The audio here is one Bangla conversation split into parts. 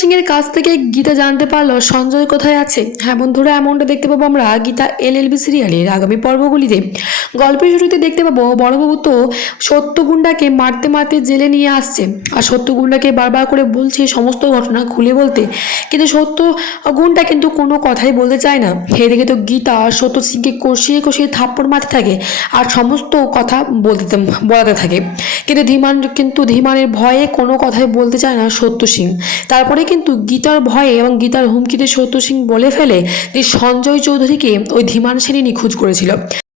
সিংয়ের কাছ থেকে গীতা জানতে পারল সঞ্জয় কোথায় আছে। হ্যাঁ বন্ধুরা, এমনটা দেখতে পাবো আমরা গীতা এল এল বি সিরিয়ালের আগামী পর্বগুলিতে। গল্পের শুরুতে দেখতে পাবো বড়বাবু তো সত্যগুন্ডাকে মারতে মারতে জেলে নিয়ে আসছে। আর সত্যগুন্ডাকে বারবার করে বলছে সমস্ত ঘটনা খুলে বলতে। কিন্তু সত্য গুণটা কিন্তু কোনো কথাই বলতে চায় না। এদিকে তো গীতা সত্য সিংকে কষিয়ে কষিয়ে থাপ্পড় মারতে থাকে আর সমস্ত কথা বলতে বলাতে থাকে। কিন্তু ধীমান, কিন্তু ধীমানের ভয়ে কোনো কথাই বলতে চায় না সত্য সিং। তারপরে কিন্তু গীতার ভয়ে এবং গীতার হুমকিতে সত্য সিং বলে ফেলে যে সঞ্জয় চৌধুরীকে ওই ধীমান সেনই নিখোঁজ করেছিল।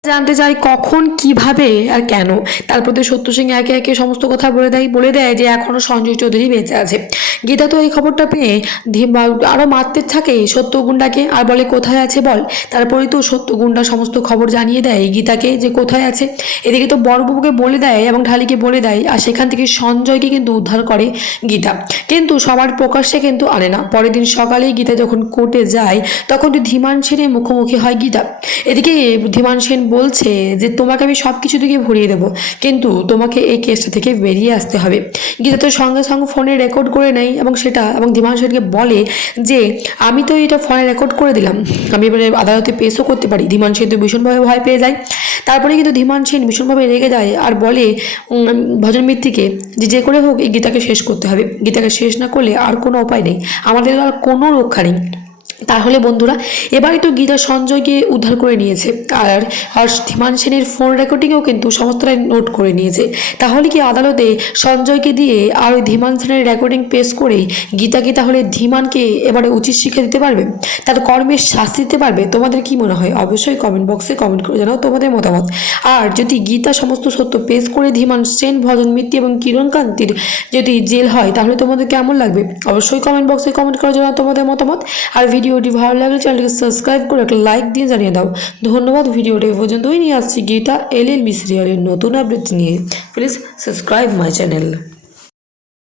জানতে চাই কখন, কীভাবে আর কেন? তারপর তো সত্য সিং একে একে সমস্ত কথা বলে দেয় বলে দেয় যে এখনও সঞ্জয় চৌধুরী বেঁচে আছে। গীতা তো এই খবরটা পেয়ে ধীমা- আরও মারতে থাকে সত্য গুন্ডাকে আর বলে, কোথায় আছে বল? তারপরে তো সত্য গুন্ডা সমস্ত খবর জানিয়ে দেয় গীতাকে যে কোথায় আছে। এদিকে তো বড়বাবুকে বলে দেয় এবং ঢালিকে বলে দেয়, আর সেখান থেকে সঞ্জয়কে কিন্তু উদ্ধার করে গীতা। কিন্তু সবার প্রকাশ্যে কিন্তু আনে না। পরের দিন সকালেই গীতা যখন কোর্টে যায়, তখন ধীমান সেনের মুখোমুখি হয় গীতা। এদিকে ধীমান সেন বলছে যে, তোমাকে আমি সব কিছু থেকে ভরিয়ে দেবো। কিন্তু তোমাকে এই কেসটা থেকে বেরিয়ে আসতে হবে। গীতা তো সঙ্গে সঙ্গে ফোনে রেকর্ড করে নেয় এবং সেটা, এবং সেনকে বলে যে, আমি তো এটা ফোনে রেকর্ড করে দিলাম। আমি এবারে আদালতে পেশও করতে পারি। ধীমান সেন তো ভীষণভাবে ভয় পেয়ে যায়। তারপরে কিন্তু ধীমান সেন ভীষণভাবে রেগে যায় আর বলে ভজন মিত্তিকে যে যে করে হোক, এই গীতাকে শেষ করতে হবে। গীতাকে শেষ না করলে আর কোনো উপায় নেই। আমাদের আর কোনো রক্ষা নেই। তাহলে বন্ধুরা, এবারে তো গীতা সঞ্জয়কে উদ্ধার করে নিয়েছে, আর আর ধীমান সেনের ফোন রেকর্ডিংও কিন্তু সমস্তটাই নোট করে নিয়েছে। তাহলে কি আদালতে সঞ্জয়কে দিয়ে আর ওই ধীমান সেনের রেকর্ডিং পেশ করে গীতাকে তাহলে ধীমানকে এবারে উচিত শিক্ষা দিতে পারবে? তার কর্মের শাস্তি দিতে পারবে? তোমাদের কি মনে হয়? অবশ্যই কমেন্ট বক্সে কমেন্ট করে জানাও তোমাদের মতামত। আর যদি গীতা সমস্ত সত্য পেশ করে ধীমান সেন, ভজন মিত্তি এবং কিরণকান্তির যদি জেল হয়, তাহলে তোমাদের কেমন লাগবে? অবশ্যই কমেন্ট বক্সে কমেন্ট করে জানাও তোমাদের মতামত। আর ভিডিওটি ভালো লাগলে চ্যানেলকে সাবস্ক্রাইব করে একটা লাইক দিয়ে জানিয়ে দাও। ধন্যবাদ, ভিডিওটি পর্যন্তই নিয়ে আসছি গীতা, এল এল বি সিরিয়ালের নতুন আপডেট নিয়ে। Please subscribe my channel